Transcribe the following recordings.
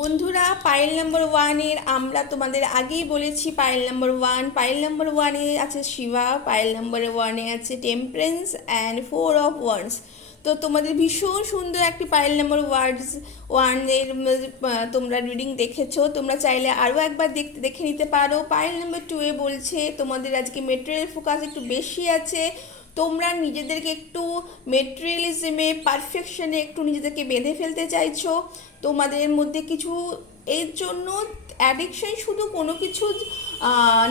বন্ধুরা, pile number ওয়ানের আমরা তোমাদের আগেই বলেছি, পাইল নাম্বার ওয়ানে আছে শিবা, পাইল নাম্বার ওয়ানে আছে টেম্পারেন্স অ্যান্ড 4 of Wands। তো তোমাদের ভীষণ সুন্দর একটি পাইল নাম্বার ওয়ানের তোমরা রিডিং দেখেছো। তোমরা চাইলে আরও একবার দেখে নিতে পারো। পাইল নাম্বার 2-এ বলছে তোমাদের আজকে মেটেরিয়াল ফোকাস একটু বেশি আছে। তোমরা নিজেদেরকে একটু মেটেরিয়ালিজমে, পারফেকশনে একটু নিজেদেরকে বেঁধে ফেলতে চাইছো। তোমাদের মধ্যে কিছু এর জন্য অ্যাডিকশন শুধু কোনো কিছু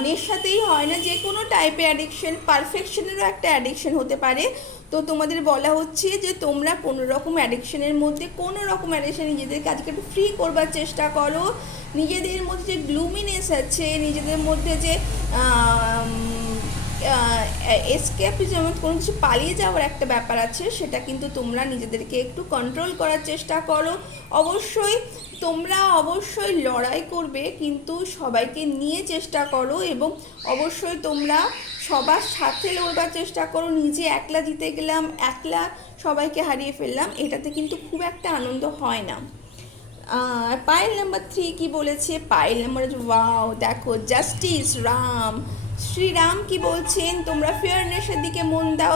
নেশাতেই হয় না, যে কোনো টাইপের অ্যাডিকশন, পারফেকশনেরও একটা অ্যাডিকশন হতে পারে। তো তোমাদের বলা হচ্ছে যে তোমরা কোনো রকম অ্যাডিকশনের মধ্যে, কোনো রকম অ্যাডিকশন নিজেদেরকে আজকে একটু ফ্রি করবার চেষ্টা করো। নিজেদের মধ্যে যে গ্লুমিনেস আছে, নিজেদের মধ্যে যে এসকেপ, যেমন কোনো কিছু পালিয়ে যাওয়ার একটা ব্যাপার আছে, সেটা কিন্তু তোমরা নিজেদেরকে একটু কন্ট্রোল করার চেষ্টা করো। অবশ্যই লড়াই করবে, কিন্তু সবাইকে নিয়ে চেষ্টা করো, এবং অবশ্যই তোমরা সবার সাথে লড়বার চেষ্টা করো। নিজে একলা জিতে গেলাম, একলা সবাইকে হারিয়ে ফেললাম, এটাতে কিন্তু খুব একটা আনন্দ হয় না। পাইল নাম্বার 3 কি বলেছে? পাইল নাম্বার ওয়াও, দেখো জাস্টিস, শ্রীরাম কি বলছেন? তোমরা ফেয়ারনেসের দিকে মন দাও।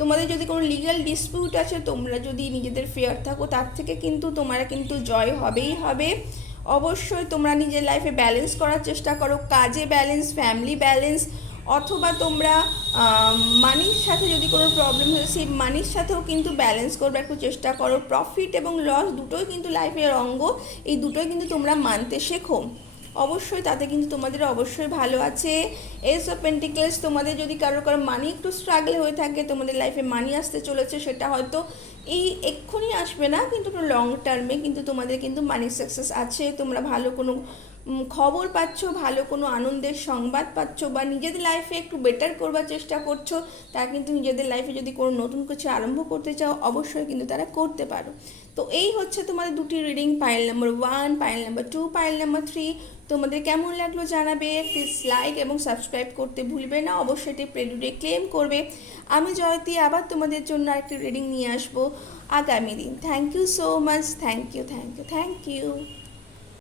তোমাদের যদি কোনো লিগ্যাল ডিসপিউট আছে, তোমরা যদি নিজেদের ফেয়ার থাকো, তার থেকে কিন্তু তোমরা কিন্তু জয় হবেই হবে। অবশ্যই তোমরা নিজের লাইফে ব্যালেন্স করার চেষ্টা করো, কাজে ব্যালেন্স, ফ্যামিলি ব্যালেন্স, অথবা তোমরা মানির সাথে যদি কোনো প্রবলেম হয়েছে, সেই মানির সাথেও কিন্তু ব্যালেন্স করবার একটু চেষ্টা করো। প্রফিট এবং লস দুটোই কিন্তু লাইফের অঙ্গ, এই দুটোই কিন্তু তোমরা মানতে শেখো। অবশ্যই তাতে কিন্তু তোমাদের অবশ্যই ভালো আছে। এস অফ পেন্টিকলস, তোমাদের যদি কারো মানি একটু স্ট্রাগল হয়ে থাকে, তোমাদের লাইফে মানি আসতে চলেছে, সেটা হয়তো এই এক্ষুনি আসবে না, কিন্তু একটু লং টার্মে কিন্তু তোমাদের কিন্তু মানি সাকসেস আছে। তোমরা ভালো কোনো খবর পাচ্ছ, ভালো কোনো আনন্দের সংবাদ পাচ্ছ, বা নিজেদের লাইফে একটু বেটার করবার চেষ্টা করছো। তারা কিন্তু নিজেদের লাইফে যদি কোনো নতুন কিছু আরম্ভ করতে চাও, অবশ্যই কিন্তু তারা করতে পারো। তো এই হচ্ছে তোমাদের দুটি reading, pile number 1, pile number 2, pile number 3। তোমাদের কেমন লাগলো জানাবে। প্লিজ লাইক এবং সাবস্ক্রাইব করতে ভুলবে না। অবশ্যই এটি প্রেডিউডে ক্লেম করবে। আমি জয়তী আবার তোমাদের জন্য আরেকটি রিডিং নিয়ে আসবো আগামী দিন। Thank you so much, thank you.